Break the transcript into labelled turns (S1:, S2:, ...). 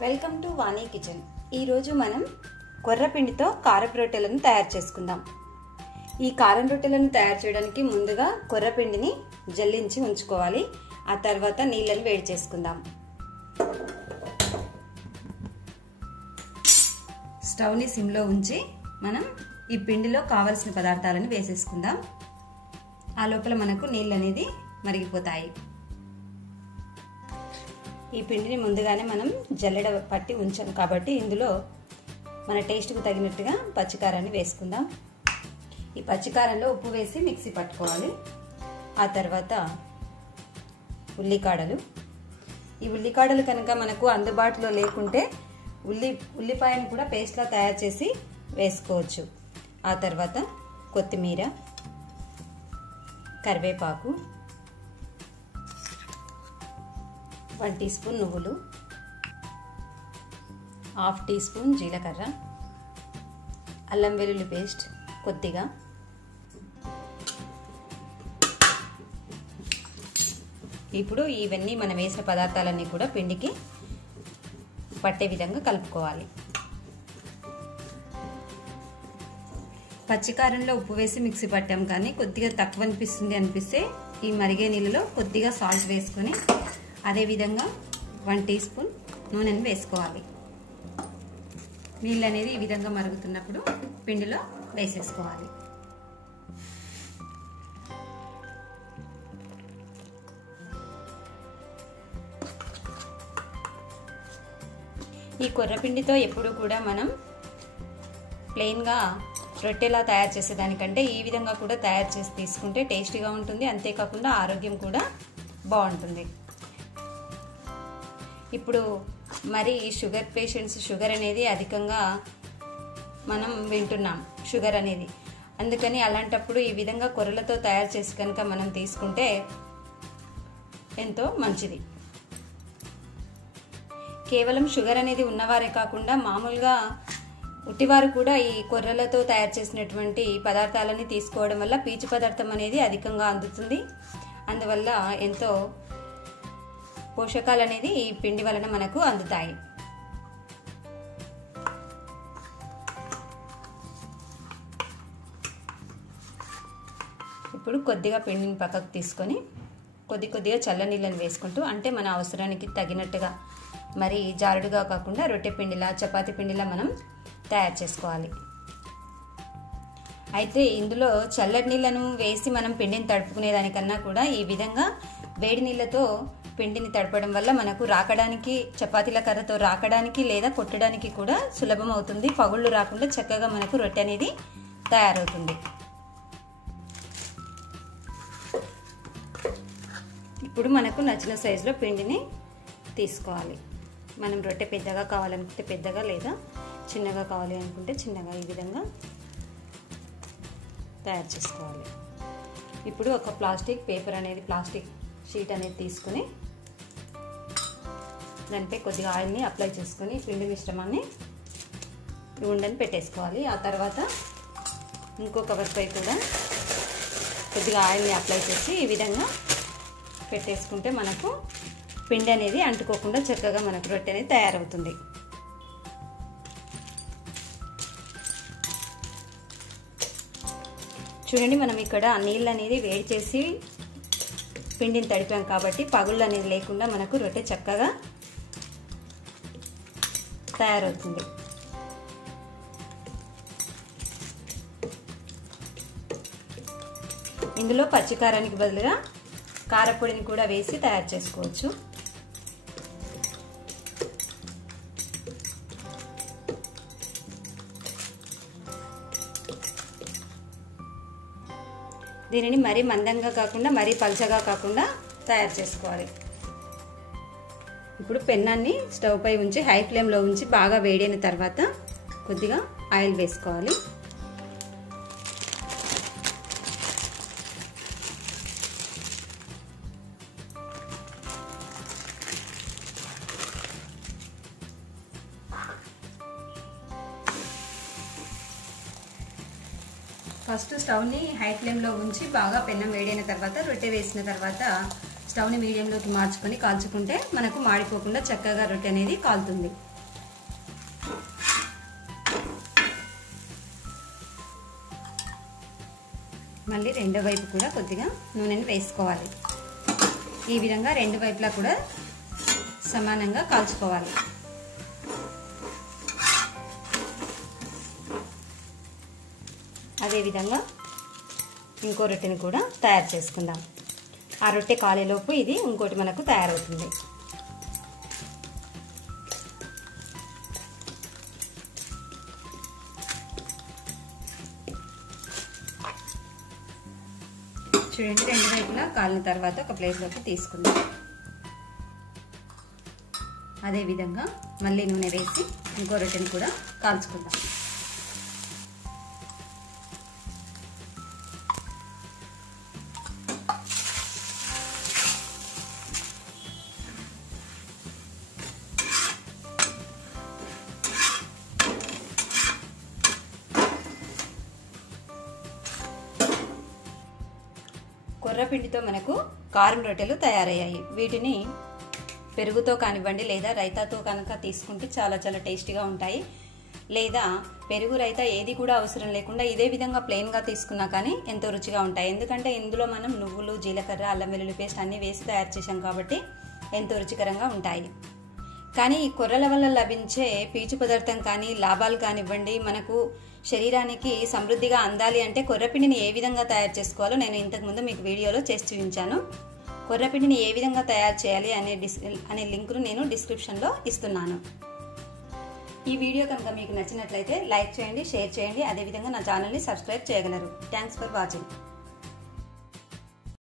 S1: Welcome to Vani kitchen. ఈరోజు మనం కొర్రపిండితో కారపు రొట్టెలను తయారు చేసుకుందాం. ఈ కారం రొట్టెలను తయారు చేయడానికి ముందుగా కొర్రపిండిని జల్లించి ఉంచుకోవాలి. ఆ తర్వాత నీళ్ళని వేడి చేసుకుందాం. స్టవ్ని సిమ్లో ఉంచి మనం ఈ పిండిలో కావలసిన పదార్థాలను వేసేసుకుందాం. ఆ లోపల మనకు నీళ్ళు అనేది మరిగిపోతాయి. ఈ పిండిని ముందుగానే మనం జల్లెడ పట్టి ఉంచాం కాబట్టి ఇందులో మన టేస్ట్కు తగినట్టుగా పచ్చికారాన్ని వేసుకుందాం. ఈ పచ్చికారంలో ఉప్పు వేసి మిక్సీ పట్టుకోవాలి. ఆ తర్వాత ఉల్లికాడలు. ఈ ఉల్లికాడలు కనుక మనకు అందుబాటులో లేకుంటే ఉల్లి ఉల్లిపాయను కూడా పేస్ట్లా తయారు చేసి వేసుకోవచ్చు. ఆ తర్వాత కొత్తిమీర కరివేపాకు వన్ టీ స్పూన్ నువ్వులు హాఫ్ టీ స్పూన్ జీలకర్ర అల్లం వెల్లుల్లి పేస్ట్ కొద్దిగా ఇప్పుడు ఇవన్నీ మనం వేసిన పదార్థాలన్నీ కూడా పిండికి పట్టే విధంగా కలుపుకోవాలి. పచ్చికారంలో ఉప్పు వేసి మిక్సీ పట్టాం కానీ కొద్దిగా తక్కువ అనిపిస్తుంది అనిపిస్తే ఈ మరిగే నీళ్ళలో కొద్దిగా సాల్ట్ వేసుకొని అదేవిధంగా వన్ టీ స్పూన్ నూనెను వేసుకోవాలి. నీళ్ళు అనేది ఈ విధంగా మరుగుతున్నప్పుడు పిండిలో వేసేసుకోవాలి. ఈ కొర్రపిండితో ఎప్పుడు కూడా మనం ప్లెయిన్గా రొట్టెలా తయారు చేసేదానికంటే ఈ విధంగా కూడా తయారు చేసి తీసుకుంటే టేస్టీగా ఉంటుంది. అంతేకాకుండా ఆరోగ్యం కూడా బాగుంటుంది. ఇప్పుడు మరి షుగర్ పేషెంట్స్ షుగర్ అనేది అధికంగా మనం వింటున్నాం షుగర్ అనేది. అందుకని అలాంటప్పుడు ఈ విధంగా కొర్రలతో తయారు చేసి కనుక మనం తీసుకుంటే ఎంతో మంచిది. కేవలం షుగర్ అనేది ఉన్నవారే కాకుండా మామూలుగా ఉట్టివారు కూడా ఈ కొర్రలతో తయారు చేసినటువంటి పదార్థాలని తీసుకోవడం వల్ల పీచు పదార్థం అనేది అధికంగా అందుతుంది. అందువల్ల ఎంతో పోషకాలు అనేది ఈ పిండి వలన మనకు అందుతాయి. ఇప్పుడు కొద్దిగా పిండిని పక్కకు తీసుకొని కొద్ది కొద్దిగా చల్ల నీళ్ళని వేసుకుంటూ అంటే మన అవసరానికి తగినట్టుగా మరి జారుడుగా కాకుండా రొట్టె పిండిలా చపాతీ పిండిలా మనం తయారు చేసుకోవాలి. అయితే ఇందులో చల్లటి నీళ్ళను వేసి మనం పిండిని తడుపుకునే దానికన్నా కూడా ఈ విధంగా వేడి నీళ్ళతో పిండిని తడపడం వల్ల మనకు రాకడానికి చపాతీల కర్రతో రాకడానికి లేదా కొట్టడానికి కూడా సులభం అవుతుంది. పగుళ్ళు రాకుండా చక్కగా మనకు రొట్టె అనేది తయారవుతుంది. ఇప్పుడు మనకు నచ్చిన సైజులో పిండిని తీసుకోవాలి. మనం రొట్టె పెద్దగా కావాలనుకుంటే పెద్దగా లేదా చిన్నగా కావాలి అనుకుంటే చిన్నగా ఈ విధంగా తయారు చేసుకోవాలి. ఇప్పుడు ఒక ప్లాస్టిక్ పేపర్ అనేది ప్లాస్టిక్ షీట్ అనేది తీసుకుని దానిపై కొద్దిగా ఆయిల్ని అప్లై చేసుకొని పిండి మిశ్రమాన్ని ఉండని పెట్టేసుకోవాలి. ఆ తర్వాత ఇంకో కవర్పై కూడా కొద్దిగా ఆయిల్ని అప్లై చేసి ఈ విధంగా పెట్టేసుకుంటే మనకు పిండి అనేది అంటుకోకుండా చక్కగా మనకు రొట్టె అనేది తయారవుతుంది. చూడండి మనం ఇక్కడ నీళ్ళు అనేది వేడి చేసి పిండిని తడిపాం కాబట్టి పగుళ్ళు అనేది లేకుండా మనకు రొట్టె చక్కగా తయారవుతుంది. ఇందులో పచ్చికారానికి బదులుగా కారపొడిని కూడా వేసి తయారు చేసుకోవచ్చు. దీనిని మరీ మందంగా కాకుండా మరీ పల్చగా కాకుండా తయారు చేసుకోవాలి. ఇప్పుడు పెన్నాన్ని స్టవ్ పై ఉంచి హై ఫ్లేమ్లో ఉంచి బాగా వేడైన తర్వాత కొద్దిగా ఆయిల్ వేసుకోవాలి. ఫస్ట్ స్టవ్ని హై ఫ్లేమ్లో ఉంచి బాగా పెన్నం వేడైన తర్వాత రొట్టె వేసిన తర్వాత స్టవ్ని మీడియంలోకి మార్చుకొని కాల్చుకుంటే మనకు మాడిపోకుండా చక్కగా రొట్టె అనేది కాలుతుంది. మళ్ళీ రెండో వైపు కూడా కొద్దిగా నూనెని వేసుకోవాలి. ఈ విధంగా రెండు వైపులా కూడా సమానంగా కాల్చుకోవాలి. అదేవిధంగా ఇంకో రొట్టెని కూడా తయారు చేసుకుందాం. ఆ రొట్టె కాలేలోపు ఇది ఇంకోటి మనకు తయారవుతుంది. చూడండి రెండు వైపులా కాలిన తర్వాత ఒక ప్లేట్లోకి తీసుకుందాం. అదేవిధంగా మళ్ళీ నూనె వేసి ఇంకో రొట్టెని కూడా కాల్చుకుందాం. కొర్రపిండితో మనకు కారం రొట్టెలు తయారయ్యాయి. వీటిని పెరుగుతో కానివ్వండి లేదా రైతాతో కనుక తీసుకుంటే చాలా చాలా టేస్టీగా ఉంటాయి. లేదా పెరుగు రైతా ఏది కూడా అవసరం లేకుండా ఇదే విధంగా ప్లెయిన్గా తీసుకున్నా కానీ ఎంతో రుచిగా ఉంటాయి. ఎందుకంటే ఇందులో మనం నువ్వులు జీలకర్ర అల్లం వెల్లుల్లి పేస్ట్ అన్నీ వేసి తయారు చేశాం కాబట్టి ఎంతో రుచికరంగా ఉంటాయి. కానీ ఈ కొర్రల వల్ల లభించే పీచు పదార్థం కానీ లాభాలు కానివ్వండి మనకు శరీరానికి సమృద్ధిగా అందాలి అంటే కొర్రపిండిని ఏ విధంగా తయారు చేసుకోవాలో నేను ఇంతకుముందు మీకు వీడియోలో చేసి చూపించాను. కొర్రపిండిని ఏ విధంగా తయారు చేయాలి అనే డిస్ అనే లింకును నేను డిస్క్రిప్షన్లో ఇస్తున్నాను. ఈ వీడియో కనుక మీకు నచ్చినట్లయితే లైక్ చేయండి షేర్ చేయండి అదేవిధంగా నా ఛానల్ని సబ్స్క్రైబ్ చేయగలరు. Thanks for watching.